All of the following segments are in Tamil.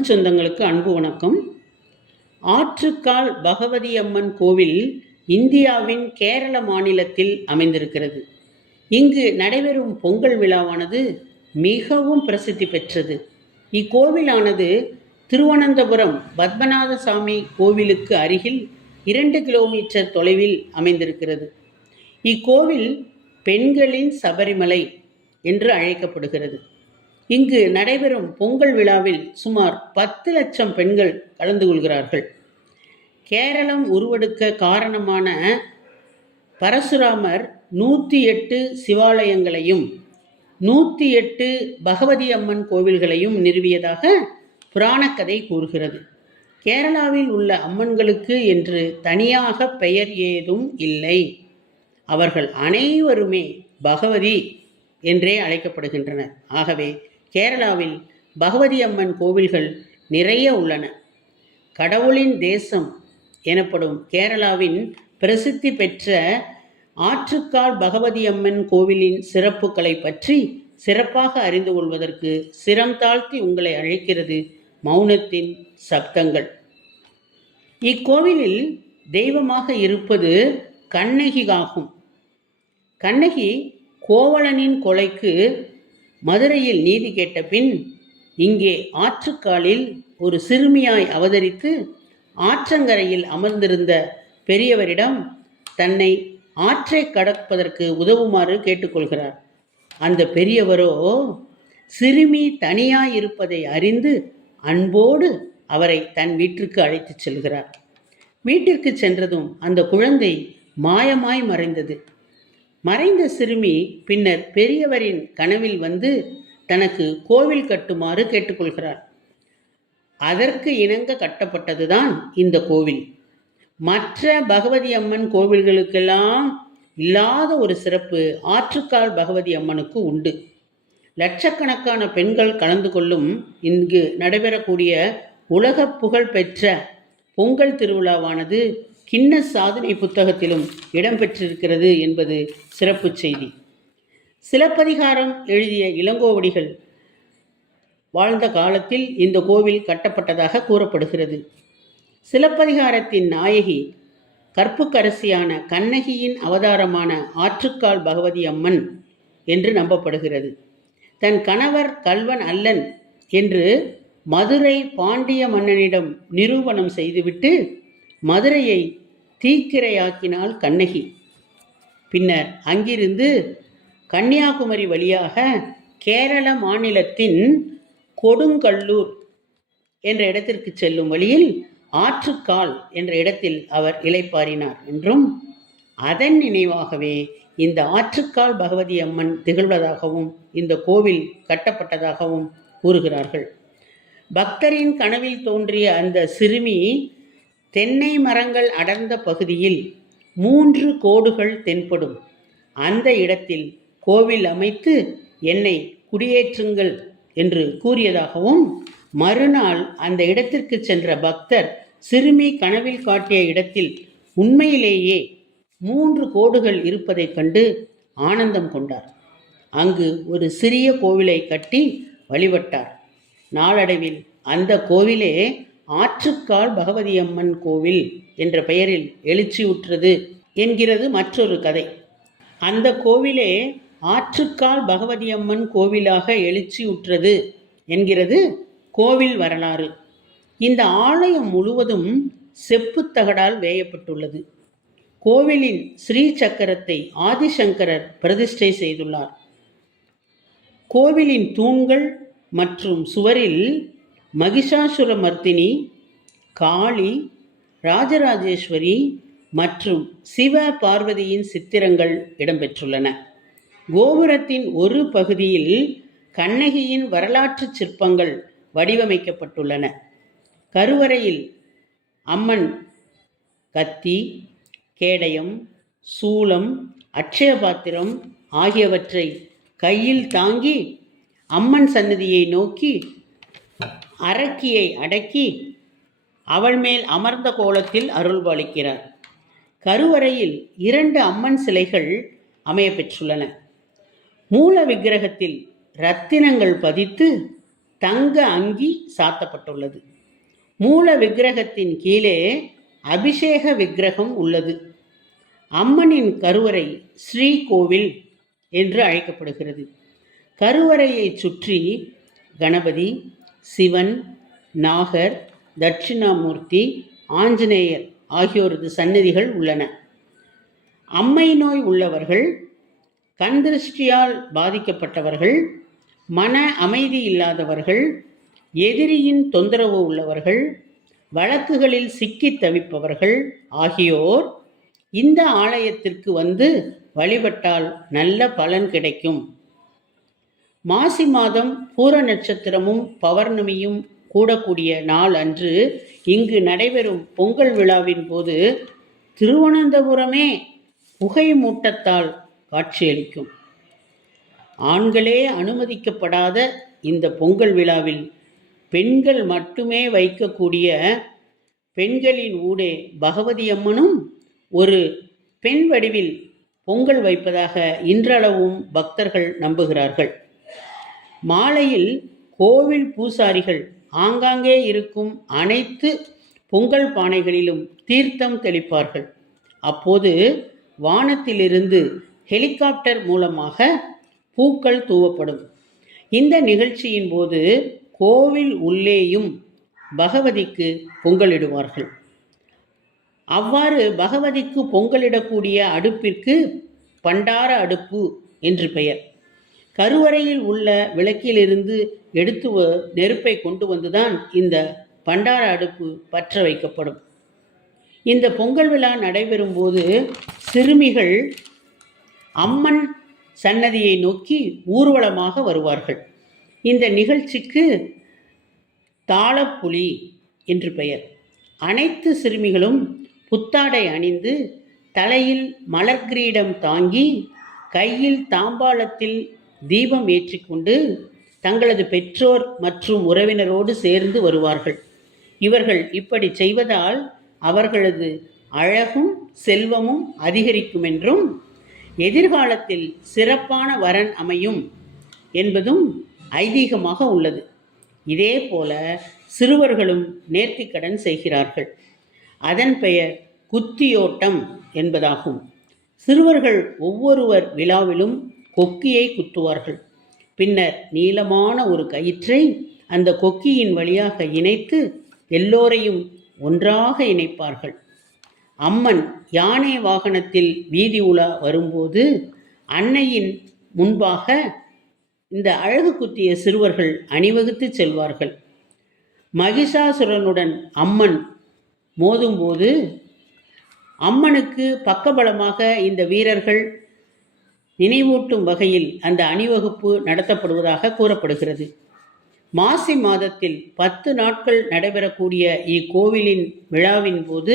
தமிழ் சொந்தங்களுக்கு அன்பு வணக்கம். ஆற்றுக்கால் பகவதி அம்மன் கோவில் இந்தியாவின் கேரள மாநிலத்தில் அமைந்திருக்கிறது. இங்கு நடைபெறும் பொங்கல் விழாவானது மிகவும் பிரசித்தி பெற்றது. இக்கோவிலானது திருவனந்தபுரம் பத்மநாத சாமி கோவிலுக்கு அருகில் 2 கிலோமீட்டர் தொலைவில் அமைந்திருக்கிறது. இக்கோவில் பெண்களின் சபரிமலை என்று அழைக்கப்படுகிறது. இங்கு நடைபெறும் பொங்கல் விழாவில் சுமார் 10 லட்சம் பெண்கள் கலந்து கொள்கிறார்கள். கேரளம் உருவெடுக்க காரணமான பரசுராமர் 108 சிவாலயங்களையும் 108 பகவதி அம்மன் கோவில்களையும் நிறுவியதாக புராணக்கதை கூறுகிறது. கேரளாவில் உள்ள அம்மன்களுக்கு என்று தனியாக பெயர் ஏதும் இல்லை. அவர்கள் அனைவருமே பகவதி என்றே அழைக்கப்படுகின்றனர். ஆகவே கேரளாவில் பகவதி அம்மன் கோவில்கள் நிறைய உள்ளன. கடவுளின் தேசம் எனப்படும் கேரளாவின் பிரசித்தி பெற்ற ஆற்றுக்கால் பகவதி அம்மன் கோவிலின் சிறப்புகளை பற்றி சிறப்பாக அறிந்து கொள்வதற்கு சிரம் தாழ்த்தி உங்களை அழைக்கிறது மௌனத்தின் சப்தங்கள். இக்கோவிலில் தெய்வமாக இருப்பது கண்ணகி ஆகும். கண்ணகி கோவலனின் கொலைக்கு மதுரையில் நீதி கேட்ட பின் இங்கே ஆற்றுக்காலில் ஒரு சிறுமியாய் அவதரித்து ஆற்றங்கரையில் அமர்ந்திருந்த பெரியவரிடம் தன்னை ஆற்றை கடப்பதற்கு உதவுமாறு கேட்டுக்கொள்கிறார். அந்த பெரியவரோ சிறுமி தனியாய் இருப்பதை அறிந்து அன்போடு அவரை தன் வீட்டிற்கு அழைத்துச் செல்கிறார். வீட்டிற்கு சென்றதும் அந்த குழந்தை மாயமாய் மறைந்தது. மறைந்த சிறுமி பின்னர் பெரியவரின் கனவில் வந்து தனக்கு கோவில் கட்டுமாறு கேட்டுக்கொள்கிறார். அதற்கு இணங்க கட்டப்பட்டதுதான் இந்த கோவில். மற்ற பகவதி அம்மன் கோவில்களுக்கெல்லாம் இல்லாத ஒரு சிறப்பு ஆற்றுக்கால் பகவதி அம்மனுக்கு உண்டு. லட்சக்கணக்கான பெண்கள் கலந்து கொள்ளும் இங்கு நடைபெறக்கூடிய உலக புகழ் பெற்ற பொங்கல் திருவிழாவானது கின்ன சாதனை புத்தகத்திலும் இடம்பெற்றிருக்கிறது என்பது சிறப்பு செய்தி. சிலப்பதிகாரம் எழுதிய இளங்கோவடிகள் வாழ்ந்த காலத்தில் இந்த கோவில் கட்டப்பட்டதாக கூறப்படுகிறது. சிலப்பதிகாரத்தின் நாயகி கற்புக்கரசியான கண்ணகியின் அவதாரமான ஆற்றுக்கால் பகவதி அம்மன் என்று நம்பப்படுகிறது. தன் கணவர் கல்வன் அல்லன் என்று மதுரை பாண்டிய மன்னனிடம் நிரூபணம் செய்துவிட்டு மதுரையை தீக்கிரையாக்கினாள் கண்ணகி. பின்னர் அங்கிருந்து கன்னியாகுமரி வழியாக கேரள மாநிலத்தின் கொடுங்கல்லூர் என்ற இடத்திற்கு செல்லும் வழியில் ஆற்றுக்கால் என்ற இடத்தில் அவர் இளைப்பாறினார் என்றும் அதன் நினைவாகவே இந்த ஆற்றுக்கால் பகவதி அம்மன் திகழ்வதாகவும் இந்த கோவில் கட்டப்பட்டதாகவும் கூறுகிறார்கள். பக்தரின் கனவில் தோன்றிய அந்த சிறுமி தென்னை மரங்கள் அடர்ந்த பகுதியில் 3 கோடுகள் தென்படும் அந்த இடத்தில் கோவில் அமைத்து என்னை குடியேற்றுங்கள் என்று கூறியதாகவும், மறுநாள் அந்த இடத்திற்கு சென்ற பக்தர் சிறுமி கனவில் காட்டிய இடத்தில் உண்மையிலேயே 3 கோடுகள் இருப்பதைக் கண்டு ஆனந்தம் கொண்டார். அங்கு ஒரு சிறிய கோவிலை கட்டி வழிபட்டார். நாளடைவில் அந்த கோவிலே ஆற்றுக்கால் பகவதி அம்மன் கோவில் என்ற பெயரில் எழுச்சியுற்றது என்கிறது மற்றொரு கதை. அந்த கோவிலே ஆற்றுக்கால் பகவதி அம்மன் கோவிலாக எழுச்சியுற்றது என்கிறது கோவில் வரலாறு. இந்த ஆலயம் முழுவதும் செப்புத்தகடால் வேயப்பட்டுள்ளது. கோவிலின் ஸ்ரீ சக்கரத்தை ஆதிசங்கரர் பிரதிஷ்டை செய்துள்ளார். கோவிலின் தூண்கள் மற்றும் சுவரில் மகிஷாசுரமர்த்தினி, காளி, ராஜராஜேஸ்வரி மற்றும் சிவ பார்வதியின் சித்திரங்கள் இடம்பெற்றுள்ளன. கோபுரத்தின் ஒரு பகுதியில் கண்ணகியின் வரலாற்று சிற்பங்கள் வடிவமைக்கப்பட்டுள்ளன. கருவறையில் அம்மன் கத்தி, கேடயம், சூலம், அட்சய பாத்திரம் ஆகியவற்றை கையில் தாங்கி அம்மன் சன்னதியை நோக்கி அரக்கியை அடக்கி அவள் மேல் அமர்ந்த கோலத்தில் அருள்பாலிக்கிறார். கருவறையில் 2 அம்மன் சிலைகள் அமைய பெற்றுள்ளன. மூல விக்கிரகத்தில் இரத்தினங்கள் பதித்து தங்க அங்கி சாத்தப்பட்டுள்ளது. மூல விக்கிரகத்தின் கீழே அபிஷேக விக்கிரகம் உள்ளது. அம்மனின் கருவறை ஸ்ரீகோவில் என்று அழைக்கப்படுகிறது. கருவறையை சுற்றி கணபதி, சிவன், நாகர், தட்சிணாமூர்த்தி, ஆஞ்சநேயர் ஆகியோரது சன்னதிகள் உள்ளன. அம்மை நோய் உள்ளவர்கள், கண் திருஷ்டியால் பாதிக்கப்பட்டவர்கள், மன அமைதி இல்லாதவர்கள், எதிரியின் தொந்தரவு உள்ளவர்கள், வழக்குகளில் சிக்கி தவிப்பவர்கள் ஆகியோர் இந்த ஆலயத்திற்கு வந்து வழிபட்டால் நல்ல பலன் கிடைக்கும். மாசி மாதம் பூர நட்சத்திரமும் பௌர்ணமியும் கூடக்கூடிய நாள் அன்று இங்கு நடைபெறும் பொங்கல் விழாவின் போது திருவனந்தபுரமே புகை மூட்டத்தால் காட்சியளிக்கும். ஆண்களே அனுமதிக்கப்படாத இந்த பொங்கல் விழாவில் பெண்கள் மட்டுமே வைக்கக்கூடிய பெண்களின் ஊடே பகவதி அம்மனும் ஒரு பெண் வடிவில் பொங்கல் வைப்பதாக இன்றளவும் பக்தர்கள் நம்புகிறார்கள். மாலையில் கோவில் பூசாரிகள் ஆங்காங்கே இருக்கும் அனைத்து பொங்கல் பானைகளிலும் தீர்த்தம் தெளிப்பார்கள். அப்போது வானத்திலிருந்து ஹெலிகாப்டர் மூலமாக பூக்கள் தூவப்படும். இந்த நிகழ்ச்சியின் போது கோவில் உள்ளேயும் பகவதிக்கு பொங்கலிடுவார்கள். அவ்வாறு பகவதிக்கு பொங்கலிடக்கூடிய அடுப்பிற்கு பண்டார அடுப்பு என்று பெயர். கருவறையில் உள்ள விளக்கிலிருந்து எடுத்து நெருப்பை கொண்டு வந்துதான் இந்த பண்டார அடுப்பு பற்ற வைக்கப்படும். இந்த பொங்கல் விழா நடைபெறும் போது சிறுமிகள் அம்மன் சன்னதியை நோக்கி ஊர்வலமாக வருவார்கள். இந்த நிகழ்ச்சிக்கு தாளப்புலி என்று பெயர். அனைத்து சிறுமிகளும் புத்தாடை அணிந்து, தலையில் மலர் கிரீடம் தாங்கி, கையில் தாம்பாளத்தில் தீபம் ஏற்றிக்கொண்டு தங்களது பெற்றோர் மற்றும் உறவினரோடு சேர்ந்து வருவார்கள். இவர்கள் இப்படி செய்வதால் அவர்களது அழகும் செல்வமும் அதிகரிக்கும் என்றும் எதிர்காலத்தில் சிறப்பான வரன் அமையும் என்பதும் ஐதீகமாக உள்ளது. இதே போல சிறுவர்களும் நேர்த்திக்கடன் செய்கிறார்கள். அதன் பெயர் குத்தியோட்டம் என்பதாகும். சிறுவர்கள் ஒவ்வொருவர் விழாவிலும் கொக்கியை குத்துவார்கள். பின்னர் நீளமான ஒரு கயிற்றை அந்த கொக்கியின் வழியாக இணைத்து எல்லோரையும் ஒன்றாக இணைப்பார்கள். அம்மன் யானை வாகனத்தில் வீதி உலா வரும்போது அன்னையின் முன்பாக இந்த அழகு குத்திய சிறுவர்கள் அணிவகுத்து செல்வார்கள். மகிஷாசுரனுடன் அம்மன் மோதும்போது அம்மனுக்கு பக்கபலமாக இந்த வீரர்கள் நினைவூட்டும் வகையில் அந்த அணிவகுப்பு நடத்தப்படுவதாக கூறப்படுகிறது. மாசி மாதத்தில் 10 நாட்கள் நடைபெறக்கூடிய இக்கோவிலின் விழாவின் போது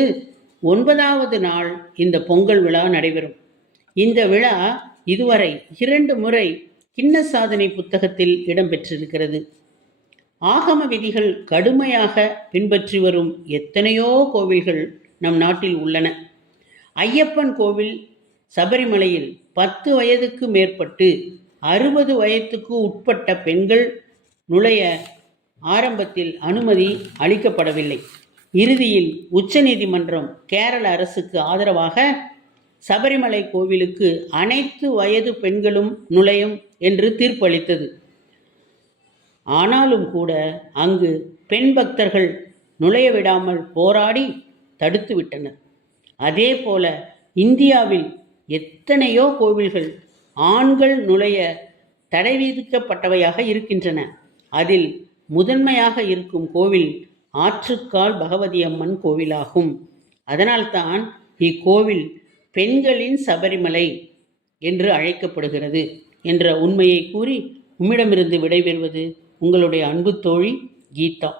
9வது நாள் இந்த பொங்கல் விழா நடைபெறும். இந்த விழா இதுவரை 2 முறை கின்ன சாதனை புத்தகத்தில் இடம்பெற்றிருக்கிறது. ஆகம விதிகள் கடுமையாக பின்பற்றி வரும் எத்தனையோ கோவில்கள் நம் நாட்டில் உள்ளன. ஐயப்பன் கோவில் சபரிமலையில் 10 வயதுக்கு மேற்பட்டு 60 வயதுக்கு உட்பட்ட பெண்கள் நுழைய ஆரம்பத்தில் அனுமதி அளிக்கப்படவில்லை. இறுதியில் உச்சநீதிமன்றம் கேரள அரசுக்கு ஆதரவாக சபரிமலை கோவிலுக்கு அனைத்து வயது பெண்களும் நுழையும் என்று தீர்ப்பளித்தது. ஆனாலும் கூட அங்கு பெண் பக்தர்கள் நுழைய விடாமல் போராடி தடுத்து விட்டனர். அதே போல இந்தியாவில் எத்தனையோ கோவில்கள் ஆண்கள் நுழைய தடை விதிக்கப்பட்டவையாக இருக்கின்றன. அதில் முதன்மையாக இருக்கும் கோவில் ஆற்றுக்கால் பகவதி அம்மன் கோவிலாகும். அதனால்தான் இக்கோவில் பெண்களின் சபரிமலை என்று அழைக்கப்படுகிறது என்ற உண்மையை கூறி உம்மிடமிருந்து விடைபெறுவது உங்களுடைய அன்பு தோழி கீதா.